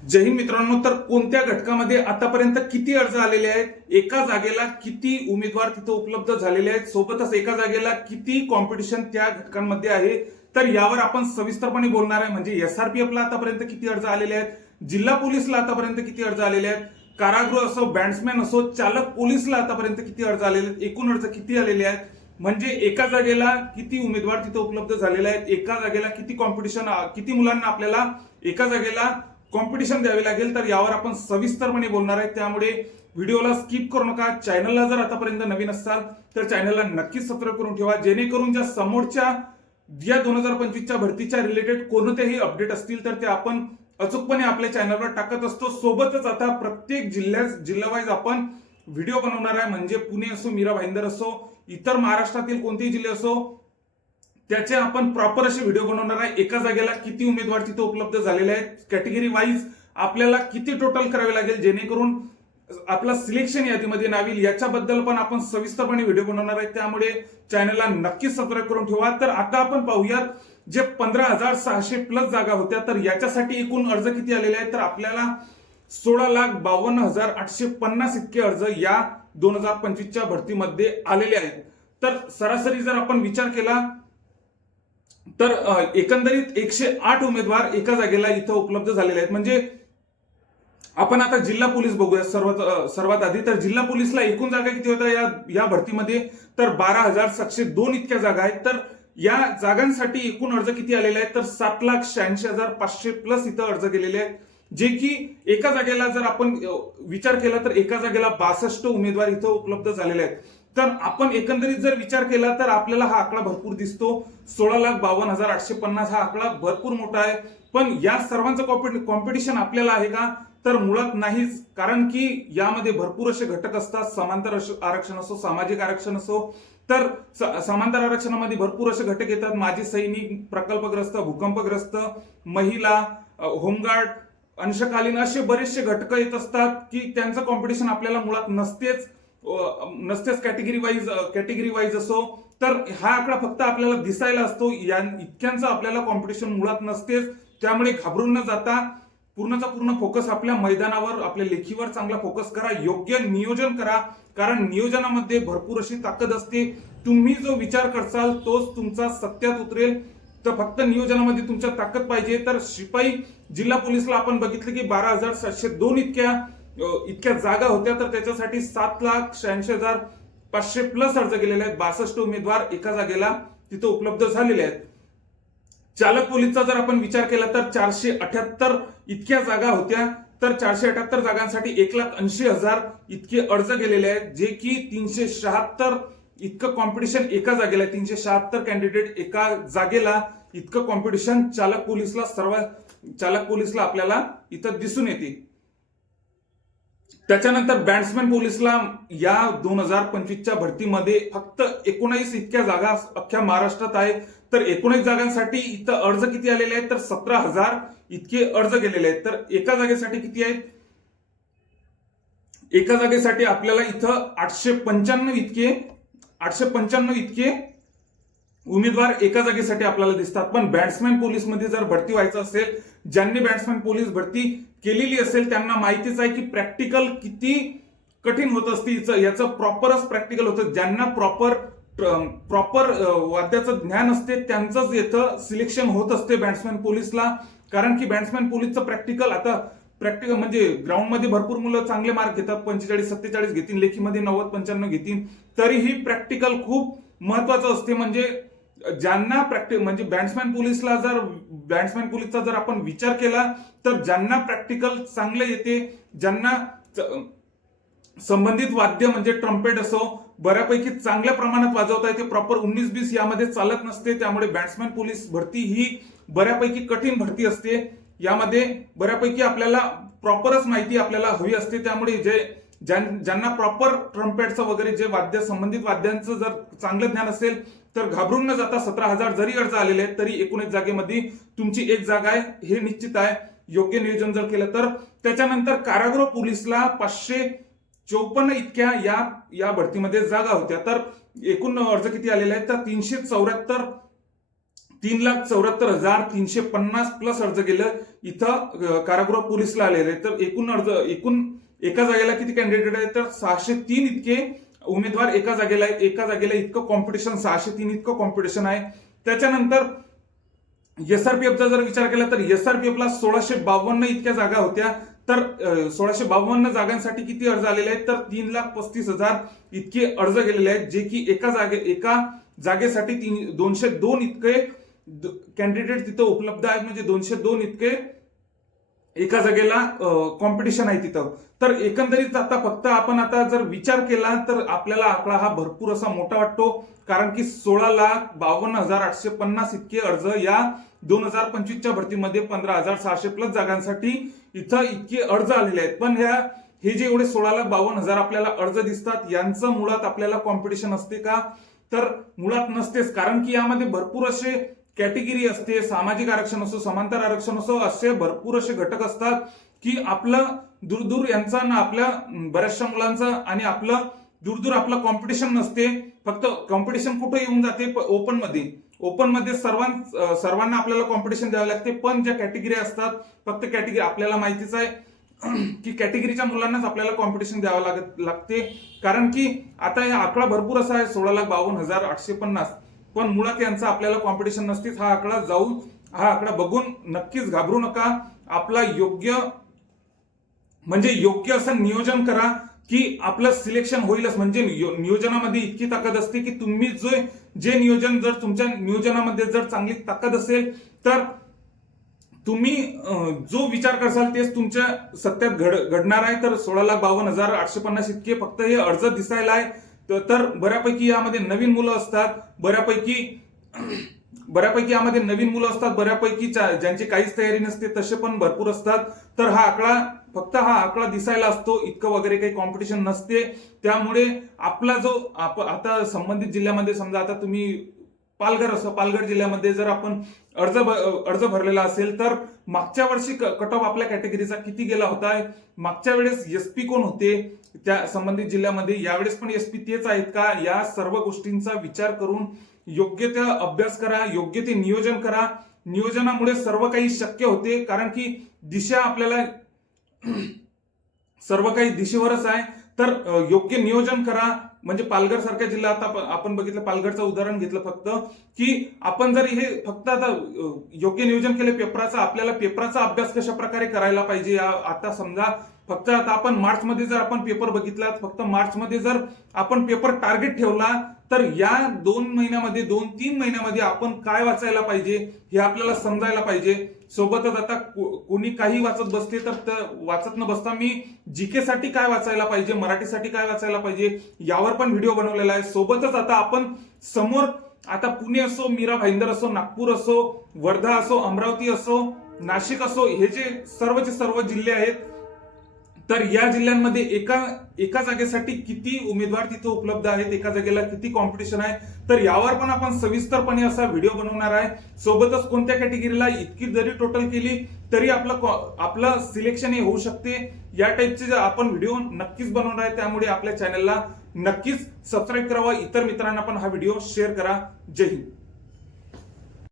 जय हिंद मित्रांनो. तर कोणत्या घटकामध्ये आतापर्यंत किती अर्ज आलेले आहेत, एका जागेला किती उमेदवार तिथे उपलब्ध झालेले आहेत, सोबतच एका जागेला किती कॉम्पिटिशन त्या घटकांमध्ये आहे, तर यावर आपण सविस्तरपणे बोलणार आहे. म्हणजे एसआरपीएफला आतापर्यंत किती अर्ज आलेले आहेत, जिल्हा पोलीसला आतापर्यंत किती अर्ज आलेले आहेत, कारागृह असो, बॅट्समॅन असो, चालक पोलीसला आतापर्यंत किती अर्ज आलेले आहेत, एकूण अर्ज किती आलेले आहेत, म्हणजे एका जागेला किती उमेदवार तिथे उपलब्ध झालेले आहेत, एका जागेला किती कॉम्पिटिशन, किती मुलांना आपल्याला एका जागेला कॉम्पिटिशन द्यावे लागेल, तर यावर आपण सविस्तरपणे बोलणार आहे. त्यामुळे व्हिडिओला स्किप करू नका. चॅनलला जर आतापर्यंत नवीन असाल तर चॅनलला नक्कीच सबस्क्राईब करून ठेवा, जेणेकरून ज्या समोरच्या 2025च्या भरतीच्या रिलेटेड कोणतेही अपडेट असतील तर ते आपण अचूकपणे आपल्या चॅनलवर टाकत असतो. सोबतच आता प्रत्येक जिल्ह्यावाईज आपण व्हिडिओ बनवणार आहे. म्हणजे पुणे असो, मीरा भाईंदर असो, इतर महाराष्ट्रातील कोणतेही जिल्हे असो, त्याचे आपण प्रॉपर असे व्हिडिओ बनवणार आहे. एका जागेला किती उमेदवार तिथे उपलब्ध झालेले आहेत, कॅटेगरी वाईज आपल्याला किती टोटल करावे लागेल, जेणेकरून आपला सिलेक्शन यादीमध्ये नाव येईल, याच्याबद्दल पण आपण सविस्तरपणे व्हिडिओ बनवणार आहे. त्यामुळे चॅनलला नक्कीच सबस्क्राईब करून ठेवा. तर आता आपण पाहूयात, जे 15,600 प्लस जागा होत्या, तर याच्यासाठी एकूण अर्ज किती आलेले आहेत, तर आपल्याला 16,52,850 इतके अर्ज या 2025च्या भरतीमध्ये आलेले आहेत. तर सरासरी जर आपण विचार केला तर एकंदरीत 108 उमेदवार एका जागेला इथं उपलब्ध झालेले आहेत. म्हणजे आपण आता जिल्हा पोलीस बघूया सर्वात आधी. तर जिल्हा पोलीसला एकूण जागा किती होत्या या भरतीमध्ये, तर 12,702 इतक्या जागा आहेत. तर या जागांसाठी एकूण अर्ज किती आलेले आहेत, तर 7,86,500 प्लस इथं अर्ज केलेले आहेत. जे की एका जागेला जर आपण विचार केला तर एका जागेला 62 उमेदवार इथं उपलब्ध झालेले आहेत. तर आपण एकंदरीत जर विचार केला तर आपल्याला हा आकडा भरपूर दिसतो. 16,52,850 हा आकडा भरपूर मोठा आहे. पण या सर्वांचं कॉम्पिटिशन आपल्याला आहे का, तर मुळात नाहीच. कारण की यामध्ये भरपूर असे घटक असतात. समांतर आरक्षण असो, सामाजिक आरक्षण असो, तर समांतर आरक्षणामध्ये भरपूर असे घटक येतात. माजी सैनिक, प्रकल्पग्रस्त, भूकंपग्रस्त, महिला, होमगार्ड, अंशकालीन, असे बरेचसे घटक येत असतात की त्यांचं कॉम्पिटिशन आपल्याला मुळात नसतेच कॅटेगरी वाईज असो. तर हा आकडा फक्त आपल्याला दिसायला असतो, इतक्यांचं आपल्याला कॉम्पिटिशन मुळात नसतेच. त्यामुळे घाबरून न जाता पूर्णचा पूर्ण फोकस आपल्या मैदानावर, आपल्या लेखीवर चांगला फोकस करा, योग्य नियोजन करा. कारण नियोजनामध्ये भरपूर अशी ताकद असते. तुम्ही जो विचार करसाल तोच तुमचा सत्यात उतरेल. तर फक्त नियोजनामध्ये तुमच्या ताकद पाहिजे. तर शिपाई जिल्हा पोलीसला आपण बघितलं की 12,702 इतक्या जागा होत्या. तर त्याच्यासाठी 7,86,500 प्लस अर्ज केलेले आहेत. 62 उमेदवार एका जागेला तिथे उपलब्ध झालेले आहेत. चालक पोलीसचा जर आपण विचार केला तर 478 इतक्या जागा होत्या. तर 478 जागांसाठी 1,80,000 इतके अर्ज गेलेले आहेत. जे की 376 इतकं कॉम्पिटिशन एका जागेला आहे. 376 कॅन्डिडेट एका जागेला, इतकं कॉम्पिटिशन चालक पोलीसला आपल्याला इथं दिसून येते. त्याच्यानंतर बॅट्समॅन पोलीसला या 2025च्या भरतीमध्ये फक्त 19 इतक्या जागा अख्ख्या महाराष्ट्रात आहेत. तर 19 जागांसाठी इथं अर्ज किती आलेले आहेत, तर 17,000 इतके अर्ज गेलेले आहेत. तर एका जागेसाठी किती आहेत, एका जागेसाठी आपल्याला इथं 895 इतके उमेदवार एका जागेसाठी आपल्याला दिसतात. पण बॅट्समॅन पोलीसमध्ये जर भरती व्हायचं असेल, ज्यांनी बॅट्समॅन पोलीस भरती केलेली असेल त्यांना माहितीच आहे की प्रॅक्टिकल किती कठीण होत असते. याचं प्रॉपरच प्रॅक्टिकल होतं. ज्यांना प्रॉपर वाद्याचं ज्ञान असते त्यांचंच इथं सिलेक्शन होत असते बॅट्समॅन पोलीसला. कारण की बॅट्समॅन पोलीसचं प्रॅक्टिकल म्हणजे ग्राउंडमध्ये भरपूर मुलं चांगले मार्क घेतात, 45-47 घेतील, लेखीमध्ये 90-95 घेतील. तरीही प्रॅक्टिकल खूप महत्वाचं असते. म्हणजे ज्यांना म्हणजे बॅट्समॅन पोलीसचा जर आपण विचार केला तर ज्यांना प्रॅक्टिकल चांगले येते, ज्यांना संबंधित वाद्य म्हणजे ट्रम्पेट असो बऱ्यापैकी चांगल्या प्रमाणात वाजवता येते, प्रॉपर 19-20 यामध्ये चालत नसते. त्यामुळे बॅट्समॅन पोलीस भरती ही बऱ्यापैकी कठीण भरती असते. यामध्ये बऱ्यापैकी आपल्याला प्रॉपरच माहिती आपल्याला हवी असते. त्यामुळे ज्यांना प्रॉपर ट्रम्पेटचं वगैरे जे संबंधित वाद्यांचं जर चांगलं ज्ञान असेल तर घाबरून न जाता 17,000 जरी अर्ज आलेले आहेत तरी 19 जागेमध्ये तुमची एक जागा आहे हे निश्चित आहे, योग्य नियोजन जर केलं तर. त्याच्यानंतर कारागृह पोलीसला 554 इतक्या या भरतीमध्ये जागा होत्या. तर एकूण अर्ज किती आलेले आहेत, तर 374 3,74,350 प्लस अर्ज गेलं. इथं कारागृह पोलीसला आलेले. तर एकूण एका जागेला किती कॅन्डिडेट आहेत, तर 603 इतके उमेदवार एका जागेला आहेत. एका जागेला इतकं कॉम्पिटिशन, 603 इतकं कॉम्पिटिशन आहे. त्याच्यानंतर एसआरपीएफचा जर विचार केला तर एसआरपीएफला 1652 इतक्या जागा होत्या. तर 1652 जागांसाठी किती अर्ज आलेले आहेत, तर 3,35,000 इतके अर्ज गेलेले आहेत, जे की एका जागेसाठी 202 इतके कॅन्डिडेट तिथं उपलब्ध आहेत. म्हणजे 202 इतके एका जागेला कॉम्पिटिशन आहे तिथं. तर एकंदरीत आता फक्त आपण आता जर विचार केला तर आपल्याला आकडा हा भरपूर असा मोठा वाटतो. कारण की 16,52,850 इतके अर्ज या 2025च्या भरतीमध्ये 15,600 प्लस जागांसाठी इथं इतके अर्ज आलेले आहेत. पण हे जे एवढे 16,52,000 आपल्याला अर्ज दिसतात, यांचं मुळात आपल्याला कॉम्पिटिशन असते का, तर मुळात नसतेच. कारण की यामध्ये भरपूर असे कॅटेगरी असते, सामाजिक आरक्षण असो, समांतर आरक्षण असो, असे भरपूर असे घटक असतात की आपलं दूर यांचा ना आपल्या बऱ्याचशा मुलांचा आणि आपलं दूर आपलं कॉम्पिटिशन नसते. फक्त कॉम्पिटिशन कुठे येऊन जाते, ओपन मध्ये सर्वांना आपल्याला कॉम्पिटिशन द्यावं लागते. पण ज्या कॅटेगरी असतात, फक्त कॅटेगरी आपल्याला माहितीच आहे की कॅटेगरीच्या मुलांनाच आपल्याला कॉम्पिटिशन द्यावं लागते. कारण की आता हा आकडा भरपूर असा आहे 16,52,850, पण मुळात यांचं आपल्याला कॉम्पिटिशन नसतेच. हा आकडा बघून नक्कीच घाबरू नका. आपला योग्य असं नियोजन करा की आपलं सिलेक्शन होईलच. म्हणजे नियोजनामध्ये इतकी ताकद असते की तुम्ही जे नियोजन, जर तुमच्या नियोजनामध्ये जर चांगली ताकद असेल तर तुम्ही जो विचार करसाल तेच तुमच्या सत्यात घडणार आहे. तर 16,52,850 इतके फक्त हे अर्ज दिसायला आहे. तर बऱ्यापैकी यामध्ये नवीन मुलं असतात, बऱ्यापैकी यामध्ये नवीन मुलं असतात, बऱ्यापैकी ज्यांची काहीच तयारी नसते तसे पण भरपूर असतात. तर हा आकडा दिसायला असतो, इतकं वगैरे काही कॉम्पिटिशन नसते. त्यामुळे आपला जो आता संबंधित जिल्ह्यामध्ये, समजा आता तुम्ही पालघर जिल्ह्यामध्ये जर आपण अर्ज भरलेला असेल, तर मागच्या वर्षी कट ऑफ आपल्या कॅटेगरीचा किती गेला होता, मागच्या वेळेस एसपी कोण होते त्या संबंधित जिल्ह्यामध्ये, यावेळेस पण एसपी तेच आहेत का, या सर्व गोष्टींचा विचार करून योग्य त्या अभ्यास करा, योग्य ते नियोजन करा. नियोजनामुळे सर्व काही शक्य होते. कारण की दिशा आपल्याला सर्व काही दिशेवरच आहे. तर योग्य नियोजन करा. म्हणजे पालघर सारख्या जिल्हा, आता आपण बघितलं, पालघरचं उदाहरण घेतलं फक्त, की आपण जर हे फक्त आता योग्य नियोजन केले आपल्याला पेपराचा अभ्यास कशा प्रकारे करायला पाहिजे. आता समजा फक्त आता आपण मार्च मध्ये जर आपण पेपर बघितला, फक्त मार्च मध्ये जर आपण पेपर टार्गेट ठेवला, तर या 2-3 महिन्यामध्ये आपण काय वाचायला पाहिजे हे आपल्याला समजायला पाहिजे. सोबतच आता कोणी काही वाचत बसते, तर वाचत न बसता मी जीके साठी काय वाचायला पाहिजे, मराठीसाठी काय वाचायला पाहिजे, यावर पण व्हिडिओ बनवलेला आहे. सोबतच आता आपण समोर आता पुणे असो, मीरा भाईंदर असो, नागपूर असो, वर्धा असो, अमरावती असो, नाशिक असो, हे जे सर्व जिल्हे आहेत, तर या जिल्ह्यांमध्ये एका जागेसाठी किती उमेदवार तिथे उपलब्ध आहेत, एका जागेला किती कॉम्पिटिशन आहे, तर यावर पण आपण सविस्तरपणे असा व्हिडिओ बनवणार आहे. सोबतच कोणत्या कॅटेगरीला इतकी जरी टोटल केली तरी आपलं सिलेक्शन हे होऊ शकते, या टाईपचे आपण व्हिडिओ नक्कीच बनवणार आहे. त्यामुळे आपल्या चॅनलला नक्कीच सबस्क्राईब करावा, इतर मित्रांना पण हा व्हिडिओ शेअर करा. जय हिंद.